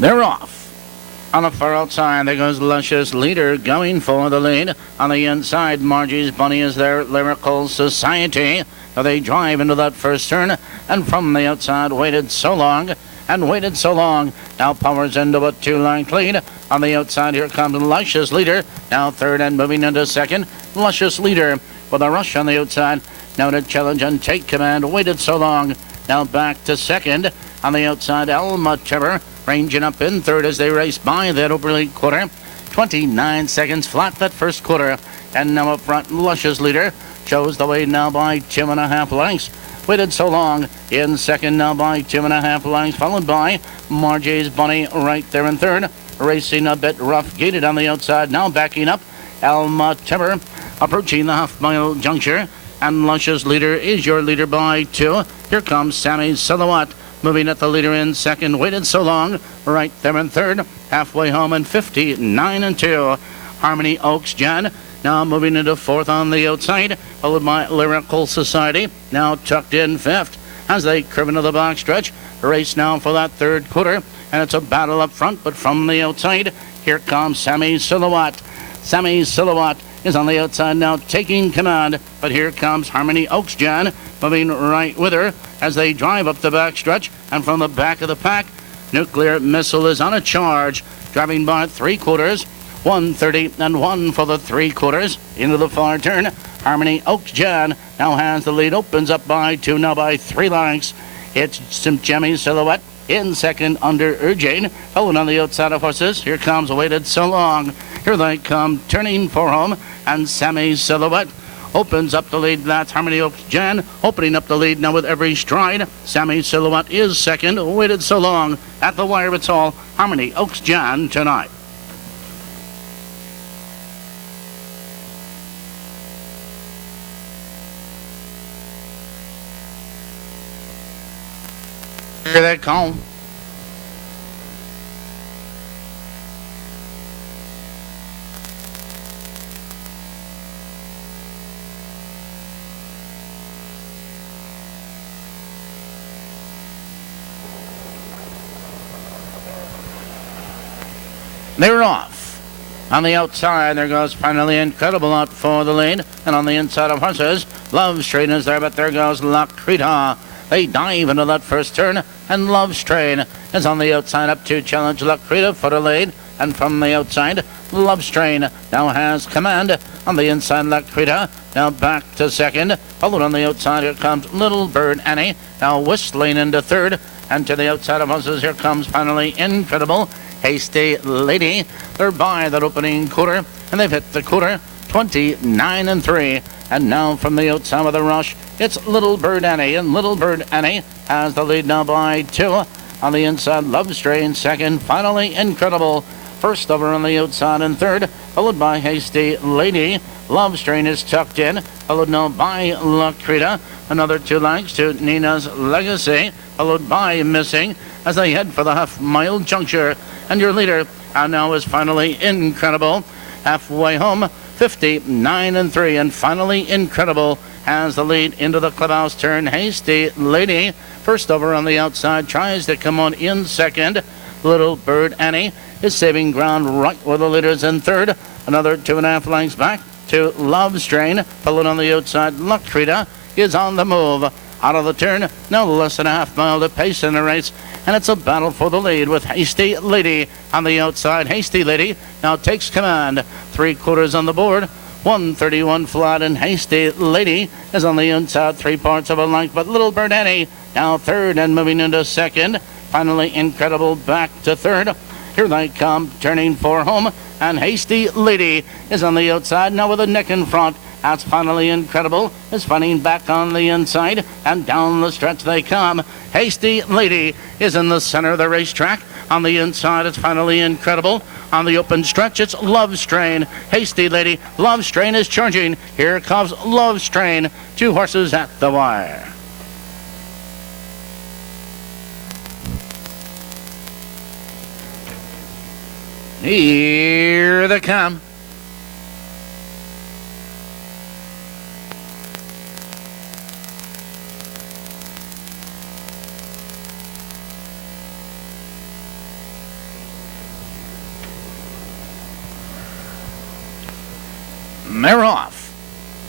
They're off. On the far outside, there goes Luscious Leader going for the lead. On the inside, Margie's Bunny is their Lyrical Society. Now they drive into that first turn, and from the outside, waited so long. Now powers into a two-length lead. On the outside, here comes Luscious Leader. Now third and moving into second. Luscious Leader with a rush on the outside. Now to challenge and take command. Waited so long. Now back to second. On the outside, Elma Trevor ranging up in third as they race by that opening quarter. 29 seconds flat that first quarter. And now up front, Luscious Leader shows the way now by 2.5 lengths. Waited so long. In second now by 2.5 lengths, followed by Margie's Bunny right there in third. Racing a bit rough, gated on the outside. Now backing up, Elma Timber approaching the half-mile juncture. And Luscious Leader is your leader by 2. Here comes Sammy's Silhouette moving at the leader in second. Waited so long. Right there in third. Halfway home in 59-2. Harmony Oaks Jan now moving into fourth on the outside, followed by Lyrical Society, now tucked in fifth as they curve into the backstretch. Race now for that third quarter, and it's a battle up front, but from the outside, here comes Sammy's Silhouette. Sammy's Silhouette is on the outside now taking command, but here comes Harmony Oaks Jan moving right with her as they drive up the backstretch, and from the back of the pack, Nuclear Missile is on a charge, driving by three quarters. 1:30 and 1 for the three quarters. Into the far turn, Harmony Oaks Jan now has the lead, opens up by 2, now by 3 lengths. It's Sammy's Silhouette in second under Urgane, followed on the outside of horses. Here comes Waited So Long. Here they come, turning for home, and Sammy's Silhouette opens up the lead. That's Harmony Oaks Jan opening up the lead now with every stride. Sammy's Silhouette is second. Waited So Long at the wire. It's all Harmony Oaks Jan tonight. Here they come. They're off. On the outside, there goes finally Incredible out for the lead. And on the inside of horses, Love Strain is there, but there goes Lacrita. They dive into that first turn, and Love Strain is on the outside up to challenge Lacrita for the lead. And from the outside, Love Strain now has command. On the inside, Lacrita now back to second. Followed on the outside, here comes Little Bird Annie, now whistling into third. And to the outside of horses, here comes finally Incredible Hasty Lady. They're by that opening quarter, and they've hit the quarter 29-3. And now from the outside of the rush, it's Little Bird Annie, and Little Bird Annie has the lead now by 2. On the inside, Love Strain second, finally Incredible first over on the outside in third, followed by Hasty Lady. Love Strain is tucked in, followed now by Lacrita. Another 2 lengths to Nina's Legacy, followed by Missing as they head for the half-mile juncture. And your leader now is finally Incredible. Halfway home, 59-3, and finally Incredible has the lead into the clubhouse turn. Hasty Lady first over on the outside, tries to come on in second. Little Bird Annie is saving ground right where the leader's in third. Another 2.5 lengths back to Love Strain, followed on the outside. Lacrita is on the move out of the turn, now less than a half mile to pace in the race, and it's a battle for the lead with Hasty Lady on the outside. Hasty Lady now takes command, 3 quarters on the board, 1:31 flat, and Hasty Lady is on the inside, 3/4 of a length, but Little Bird Annie now third and moving into second. Finally Incredible back to third. Here they come, turning for home, and Hasty Lady is on the outside now with a neck in front. That's finally Incredible is finding back on the inside, and down the stretch they come. Hasty Lady is in the center of the racetrack. On the inside, it's finally Incredible. On the open stretch, it's Love Strain. Hasty Lady, Love Strain is charging. Here comes Love Strain. 2 horses at the wire. Here they come. They're off.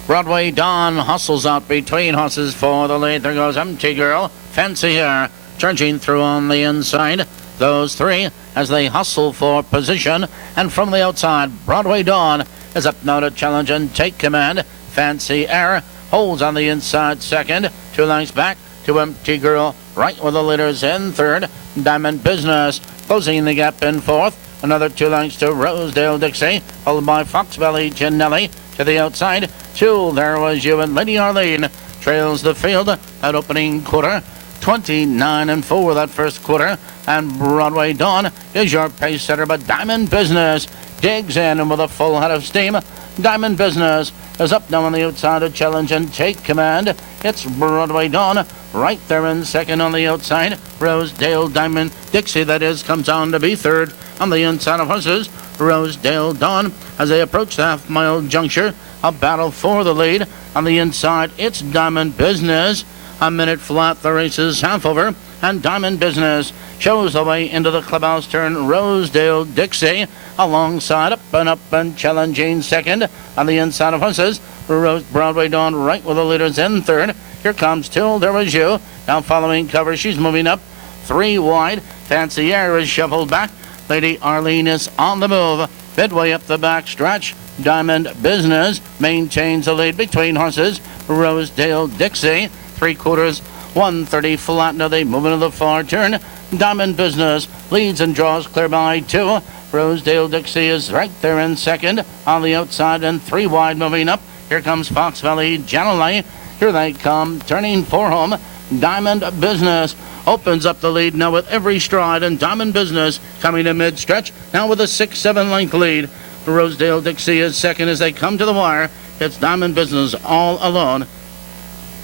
Broadway Dawn hustles out between horses for the lead. There goes Empty Girl, Fancy Air, charging through on the inside. Those three as they hustle for position. And from the outside, Broadway Dawn is up now to challenge and take command. Fancy Air holds on the inside second. 2 lengths back to Empty Girl, right with the leaders in third. Diamond Business closing the gap in fourth. Another 2 lengths to Rosedale Dixie, followed by Fox Valley Ginelli to the outside. 2, there was you and Lady Arlene trails the field at opening quarter. 29-4 that first quarter, and Broadway Dawn is your pace setter, but Diamond Business digs in with a full head of steam. Diamond Business is up now on the outside to challenge and take command. It's Broadway Dawn right there in second on the outside. Rosedale Diamond Dixie, that is, comes on to be third on the inside of horses. Rosedale Dawn as they approach the half-mile juncture. A battle for the lead. On the inside, it's Diamond Business. A minute flat, the race is half over, and Diamond Business shows the way into the clubhouse turn. Rosedale Dixie alongside, up and challenging second on the inside of horses. Broadway Dawn right with the leaders in third. Here comes Till There Was You. Now following cover, she's moving up 3 wide. Fancy Air is shuffled back. Lady Arlene is on the move. Midway up the back stretch, Diamond Business maintains the lead between horses. Rosedale Dixie, 3/4, 130 flat. Now they move into the far turn. Diamond Business leads and draws clear by 2. Rosedale Dixie is right there in second on the outside, and 3 wide moving up. Here comes Fox Valley Ginelli. Here they come, turning for home. Diamond Business opens up the lead now with every stride, and Diamond Business coming to mid-stretch now with a 6-7 length lead. Rosedale Dixie is second as they come to the wire. It's Diamond Business all alone.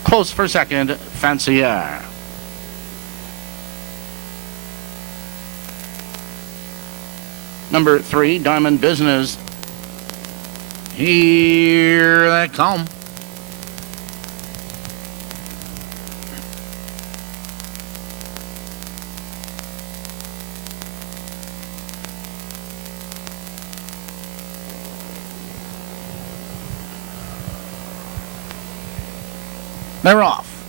Close for second, Fancy Air. Number 3, Diamond Business. Here they come. They're off.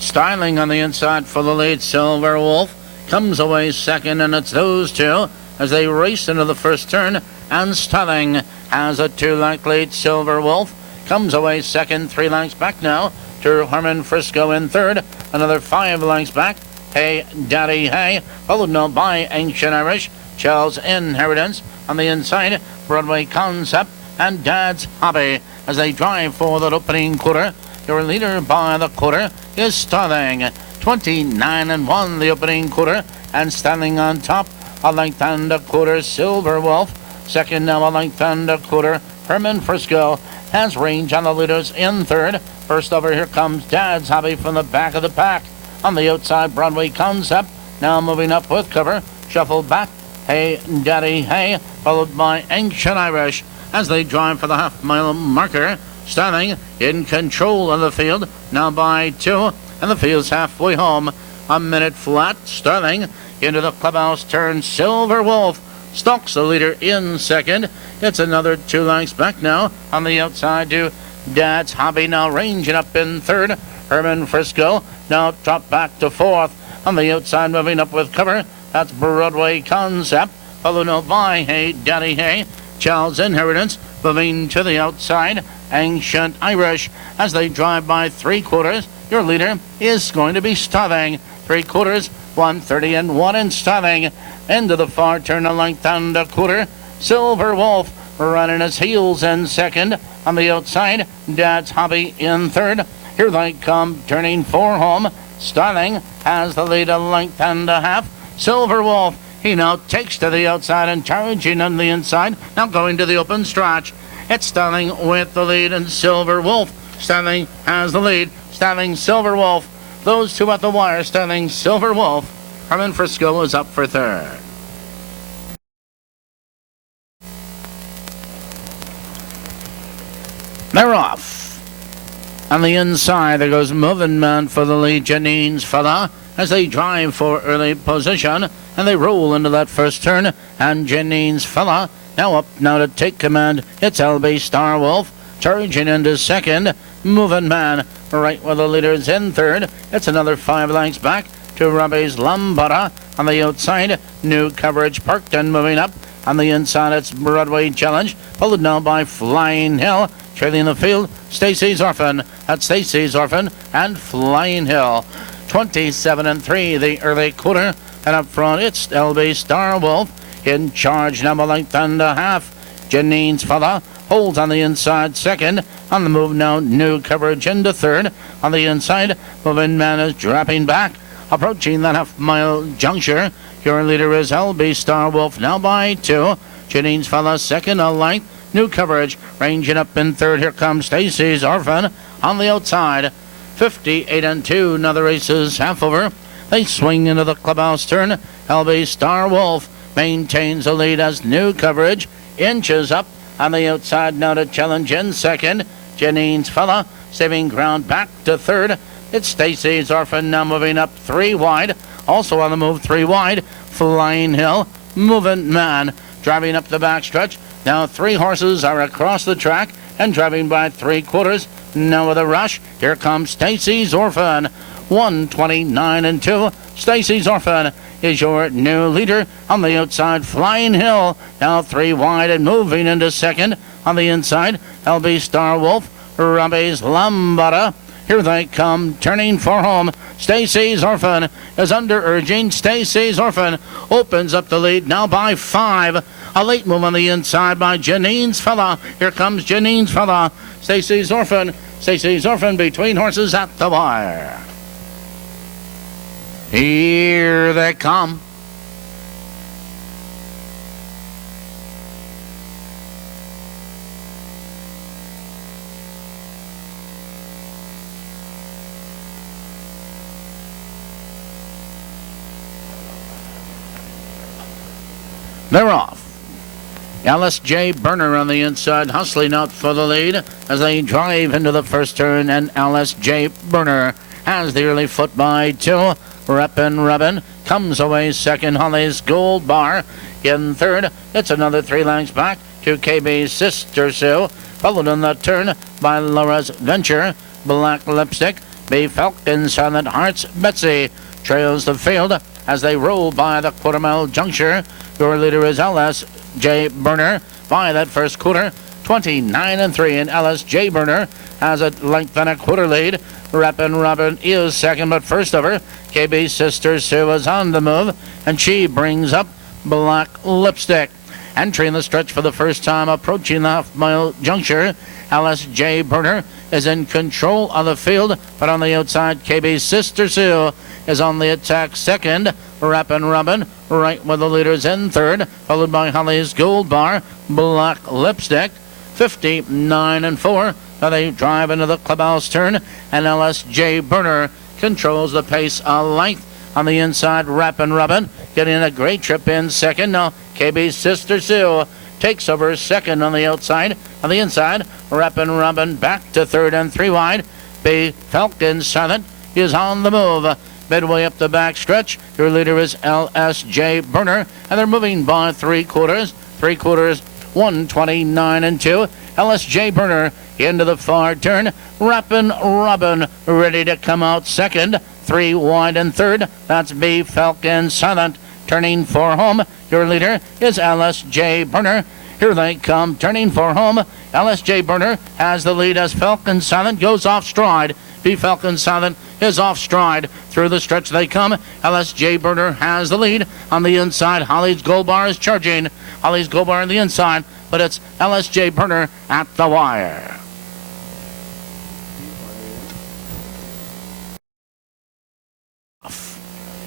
Styling on the inside for the lead. Silver Wolf comes away second, and it's those two as they race into the first turn. And Styling has a 2-length lead. Silver Wolf comes away second, 3 lengths back now to Herman Frisco in third. Another 5 lengths back. Hey Daddy Hey, followed now by Ancient Irish. Charles Inheritance on the inside. Broadway Concept and Dad's Hobby as they drive for that opening quarter. Your leader by the quarter is Starling. 29-1 the opening quarter, and standing on top, a length and a quarter, Silver Wolf. Second now, a length and a quarter, Herman Frisco has range on the leaders in third. First over, here comes Dad's Hobby from the back of the pack. On the outside, Broadway Concept now moving up with cover, shuffled back. Hey Daddy Hey, followed by Ancient Irish as they drive for the half-mile marker. Starling in control of the field, now by 2, and the field's halfway home. A minute flat. Starling into the clubhouse turn. Silver Wolf stalks the leader in second. It's another 2 lengths back now. On the outside to Dad's Hobby, now ranging up in third. Herman Frisco now dropped back to fourth. On the outside, moving up with cover, that's Broadway Concept, followed now by Hey Daddy Hey. Charles Inheritance moving to the outside. Ancient Irish as they drive by 3/4. Your leader is going to be Starling. 3/4, 130-1 in Starling. Into the far turn, a length and a quarter. Silver Wolf running his heels in second. On the outside, Dad's Hobby in third. Here they come, turning for home. Starling has the lead, a length and a half. Silver Wolf, he now takes to the outside and charging on the inside. Now going to the open stretch. It's Starling with the lead, and Silver Wolf. Starling has the lead. Starling, Silver Wolf. Those two at the wire. Starling, Silver Wolf. Herman Frisco is up for third. They're off. On the inside, there goes Moving Man for the lead. Janine's Fella as they drive for early position, and they roll into that first turn. And Janine's Fella now up now to take command. It's LB Star Wolf Charging into second, Moving Man. Right with the leaders in third. It's another 5 lengths back to Robbie's Lambada. On the outside, New Coverage Parked and moving up. On the inside, it's Broadway Challenge, followed now by Flying Hill. Trailing the field, Stacy's Orphan. That's Stacy's Orphan and Flying Hill. 27-3, the early quarter. And up front, it's LB Star Wolf. In charge, number length and a half. Janine's Fella holds on the inside second. On the move now, New Coverage into third. On the inside, Moving Man is dropping back. Approaching that half-mile juncture. Your leader is LB Star Wolf now by 2. Janine's Fella second a length. New Coverage ranging up in third. Here comes Stacy's Orphan on the outside. 58-2. Now the race is half over. They swing into the clubhouse turn. LB Star Wolf maintains the lead as New Coverage inches up on the outside now to challenge in second. Janine's Fella saving ground back to third. It's Stacy's Orphan now moving up 3 wide. Also on the move 3 wide. Flying Hill, Moving Man driving up the backstretch. Now 3 horses are across the track and driving by 3/4. Now with a rush, here comes Stacy's Orphan. 129-2. Stacy's Orphan is your new leader. On the outside, Flying Hill now 3 wide and moving into second. On the inside, LB Star Wolf, Robbie's Lambada. Here they come, turning for home. Stacy's Orphan is under urging. Stacy's Orphan opens up the lead now by 5. A late move on the inside by Janine's Fella. Here comes Janine's Fella. Stacy's Orphan. Stacy's Orphan between horses at the wire. Here they come. They're off. LSJ Burner on the inside, hustling out for the lead as they drive into the first turn, and LSJ Burner has the early foot by 2. Reppin' Rubbin comes away second. Holly's Gold Bar in third. It's another 3 lengths back to KB's Sister Sue, followed in the turn by Laura's Venture. Black Lipstick, B Falcon, Silent Hearts, Betsy trails the field as they roll by the quarter-mile juncture. Your leader is LSJ Burner by that first quarter. 29-3, and LSJ Burner has a length and a quarter lead. Reppin' Robin is second, but first over, KB's Sister Sue is on the move, and she brings up Black Lipstick. Entering the stretch for the first time, approaching the half-mile juncture, LSJ Burner is in control of the field, but on the outside, KB's Sister Sue is on the attack second. Reppin' Robin right with the leaders in third, followed by Holly's Gold Bar, Black Lipstick. 59-4. Now they drive into the clubhouse turn, and LSJ Burner controls the pace a length. On the inside, Reppin' Robin getting a great trip in second. Now KB's Sister Sue takes over second on the outside. On the inside, Reppin' Robin back to third and 3 wide. B Falcon Silent is on the move. Midway up the back stretch, your leader is LSJ Burner, and they're moving by 3/4. 3/4, 129-2. LSJ Burner into the far turn. Reppin' Robin ready to come out second. 3 wide and third. That's B Falcon Silent turning for home. Your leader is LSJ Burner. Here they come, turning for home. LSJ Burner has the lead as Falcon Silent goes off stride. B Falcon Silent is off stride. Through the stretch they come. LSJ Burner has the lead. On the inside, Holly's Gold Bar is charging. Holly's Gold Bar on the inside, but it's LSJ Burner at the wire.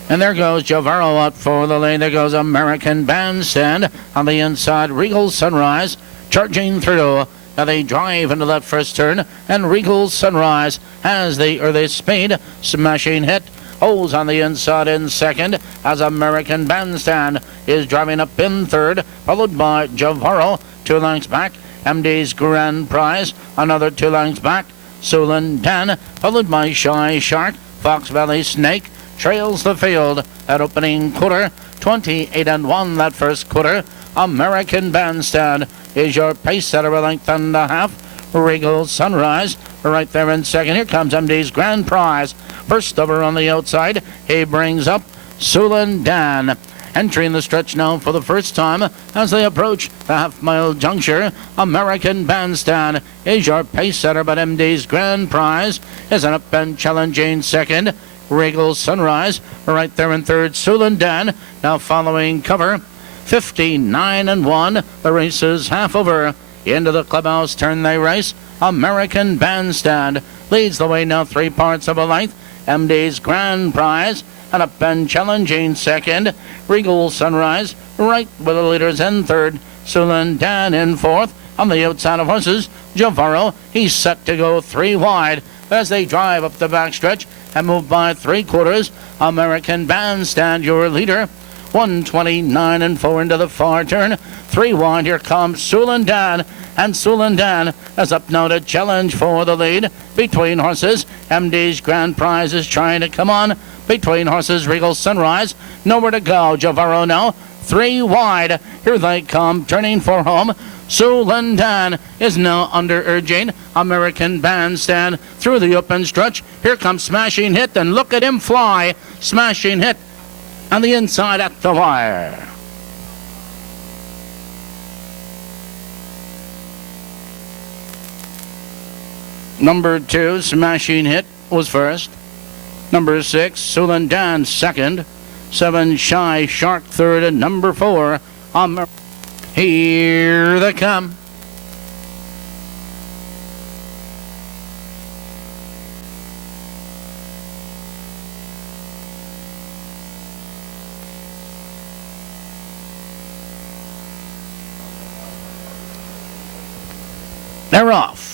And there goes Javaro out for the lane. There goes American Bandstand. On the inside, Regal Sunrise charging through. Now they drive into that first turn, and Regal Sunrise has the early speed. Smashing hit. Holds on the inside in second as American Bandstand is driving up in third, followed by Javaro, 2 lengths back. MD's Grand Prize, another 2 lengths back. Solon Dan, followed by Shy Shark. Fox Valley Snake trails the field at opening quarter. 28-1 that first quarter. American Bandstand is your pace setter, a length and a half. Regal Sunrise right there in second. Here comes MD's Grand Prize. First over on the outside, he brings up Sulin Dan. Entering the stretch now for the first time as they approach the half-mile juncture. American Bandstand is your pace setter, but MD's Grand Prize is an up and challenging second. Regal Sunrise right there in third. Sulin Dan now following cover. 59-1. The race is half over. Into the clubhouse turn they race. American Bandstand leads the way now 3 parts of a length. MD's Grand Prize and up and challenging second. Regal Sunrise right with the leaders in third. Sulin Dan in fourth. On the outside of horses, Javaro, he's set to go 3 wide as they drive up the backstretch and move by 3/4. American Bandstand, your leader. 129-4 into the far turn. 3 wide, here comes Sulin Dan. And Sulin Dan is up now to challenge for the lead. Between horses, MD's Grand Prize is trying to come on. Between horses, Regal Sunrise. Nowhere to go. Javaro now. 3 wide. Here they come, turning for home. Sulin Dan is now under urging. American Bandstand through the open stretch. Here comes Smashing Hit, and look at him fly. Smashing Hit on the inside at the wire. Number 2, Smashing Hit, was first. Number 6, Sulin Dan second. 7, Shy Shark third. And number 4, here they come. They're off.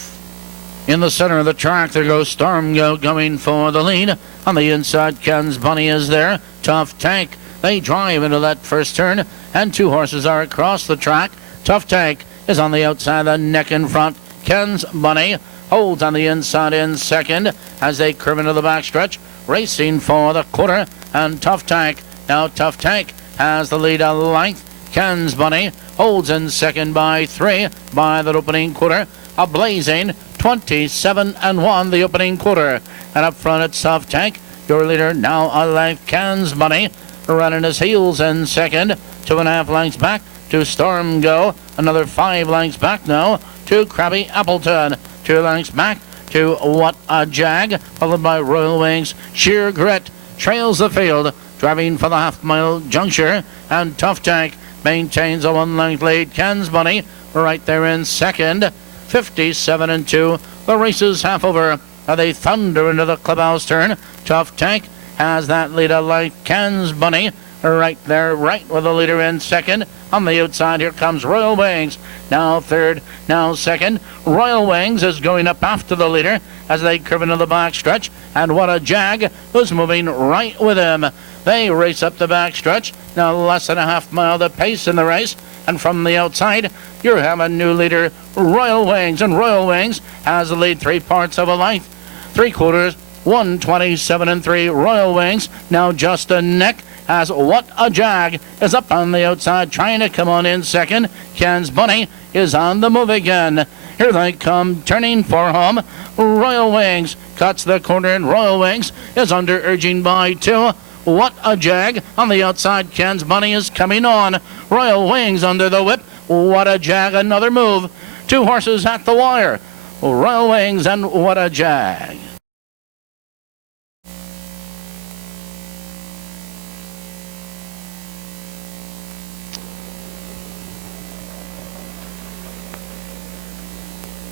In the center of the track, there goes Storm going for the lead. On the inside, Ken's Bunny is there. Tough Tank. They drive into that first turn, and 2 horses are across the track. Tough Tank is on the outside, the neck in front. Ken's Bunny holds on the inside in second as they curve into the backstretch, racing for the quarter. And Tough Tank. Now Tough Tank has the lead a length. Ken's Bunny holds in second by 3 by that opening quarter. A blazing 27-1 the opening quarter. And up front it's Tough Tank, your leader now a length. Ken's Bunny running his heels in second. 2.5 lengths back to Storm Go. Another 5 lengths back now to Krabby Appleton. 2 lengths back to What a Jag, followed by Royal Wings. Sheer Grit trails the field, driving for the half-mile juncture. And Tough Tank maintains a 1-length lead. Ken's Bunny right there in second. 57-2. The race is half over. They thunder into the clubhouse turn. Tough Tank has that leader like Ken's Bunny right there, right with the leader in second. On the outside, here comes Royal Wings. Now third, now second. Royal Wings is going up after the leader as they curve into the back stretch. And What a Jag who's moving right with him. They race up the back stretch. Now less than a half mile the pace in the race. And from the outside, you have a new leader, Royal Wings. And Royal Wings has the lead 3 parts of a length. 3/4, 127-3. Royal Wings now just a neck as What a Jag is up on the outside trying to come on in second. Ken's Bunny is on the move again. Here they come, turning for home. Royal Wings cuts the corner, and Royal Wings is under urging by 2. What a Jag on the outside. Ken's Bunny is coming on. Royal Wings under the whip. What a Jag, another move. 2 horses at the wire. Royal Wings and What a Jag.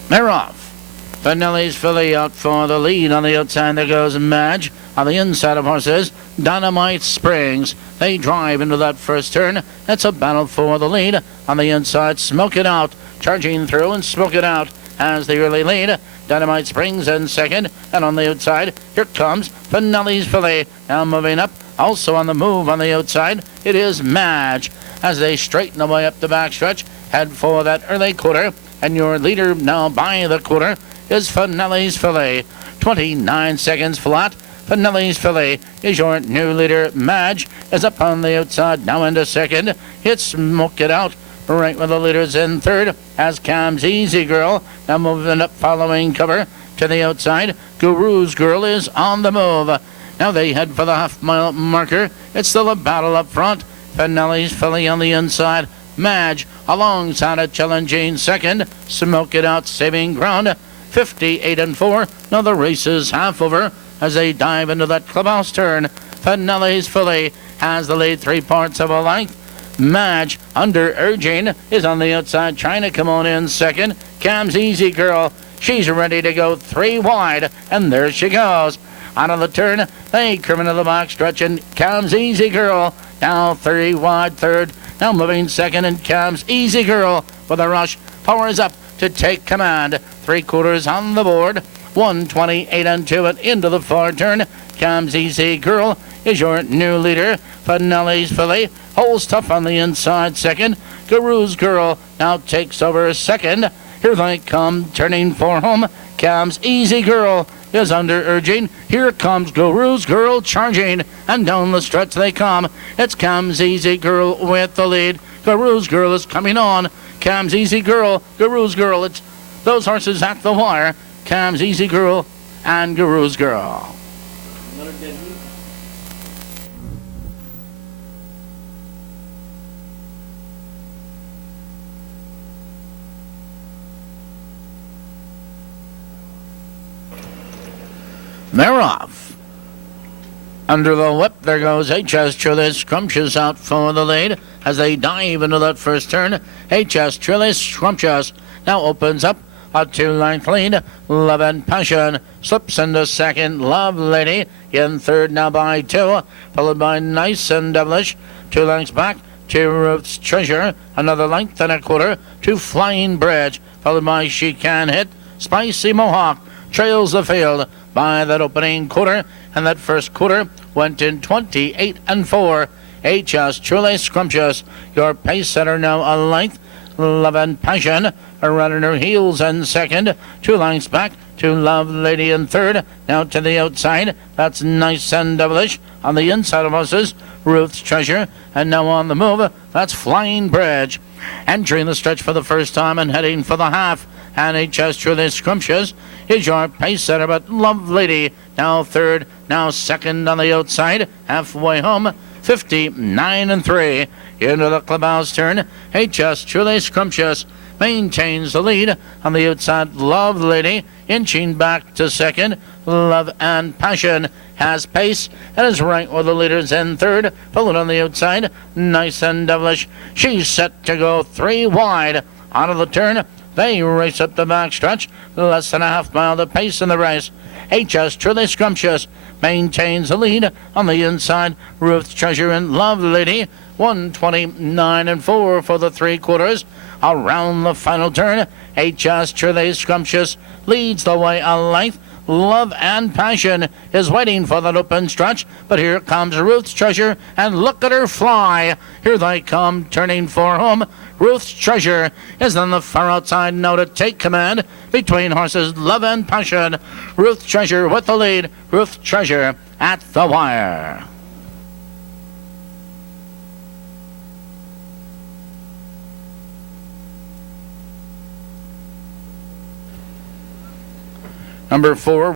They're off. Finelli's filly out for the lead. On the outside there goes Madge. On the inside of horses, Dynamite Springs. They drive into that first turn. It's a battle for the lead. On the inside, Smoke It Out. Charging through and Smoke It Out as the early lead. Dynamite Springs in second. And on the outside, here comes Finelli's filly. Now moving up. Also on the move on the outside, it is Madge. As they straighten away up the backstretch, head for that early quarter. And your leader now by the quarter is Finelli's filly. 29 seconds flat. Finelli's filly is your new leader. Madge is up on the outside now into second. It's Smoke It Out right with the leaders in third as comes Easy Girl. Now moving up following cover to the outside. Guru's Girl is on the move. Now they head for the half-mile marker. It's still a battle up front. Finelli's filly on the inside. Madge alongside a challenging second. Smoke It Out saving ground. 58-4. Now the race is half over as they dive into that clubhouse turn. Finelli's filly has the lead 3 parts of a length. Madge, under urging, is on the outside trying to come on in second. Comes Easy Girl. She's ready to go 3 wide, and there she goes. Out of the turn, they come into the box stretch, and comes Easy Girl. Now 3 wide third. Now moving second, and comes Easy Girl with a rush. Powers up to take command. 3/4 on the board. 128-2 and into the far turn. Comes Easy Girl is your new leader. Finelli's filly holds tough on the inside second. Guru's Girl now takes over second. Here they come, turning for home. Comes Easy Girl is under urging. Here comes Guru's Girl charging, and down the stretch they come. It comes Easy Girl with the lead. Guru's Girl is coming on. Comes Easy Girl, Guru's Girl. It's those horses at the wire. Comes Easy Girl and Guru's Girl. They're off. Under the whip, there goes HS Truly Scrumptious out for the lead as they dive into that first turn. HS Truly Scrumptious now opens up a 2-length lead. Love and Passion slips into second. Love Lady in third now by 2, followed by Nice and Devilish. 2 lengths back to Ruth's Treasure. Another length and a quarter to Flying Bridge, followed by She Can Hit. Spicy Mohawk trails the field by that opening quarter, and that first quarter went in 28-4. HS Truly Scrumptious, your pace setter now a length. Love and Passion running her heels in second. 2 lengths back to Love Lady in third. Now to the outside, that's Nice and Devilish. On the inside of horses, Ruth's Treasure, and now on the move, that's Flying Bridge. Entering the stretch for the first time and heading for the half. And HS Truly Scrumptious is your pace setter, but Love Lady now third, now second on the outside, halfway home, 59-3. Into the clubhouse turn, HS Truly Scrumptious maintains the lead. On the outside, Love Lady inching back to second. Love and Passion has pace and is right with the leaders in third. Followed on the outside, Nice and Devilish. She's set to go 3 wide. Out of the turn, they race up the backstretch. Less than a half mile to pace in the race. HS Truly Scrumptious maintains the lead. On the inside, Ruth's Treasure and Love Lady. 129-4 for the 3/4. Around the final turn, HS Truly Scrumptious leads the way a length. Love and Passion is waiting for that open stretch, but here comes Ruth's Treasure, and look at her fly. Here they come, turning for home. Ruth's Treasure is on the far outside now to take command between horses Love and Passion. Ruth's Treasure with the lead. Ruth's Treasure at the wire. Number 4.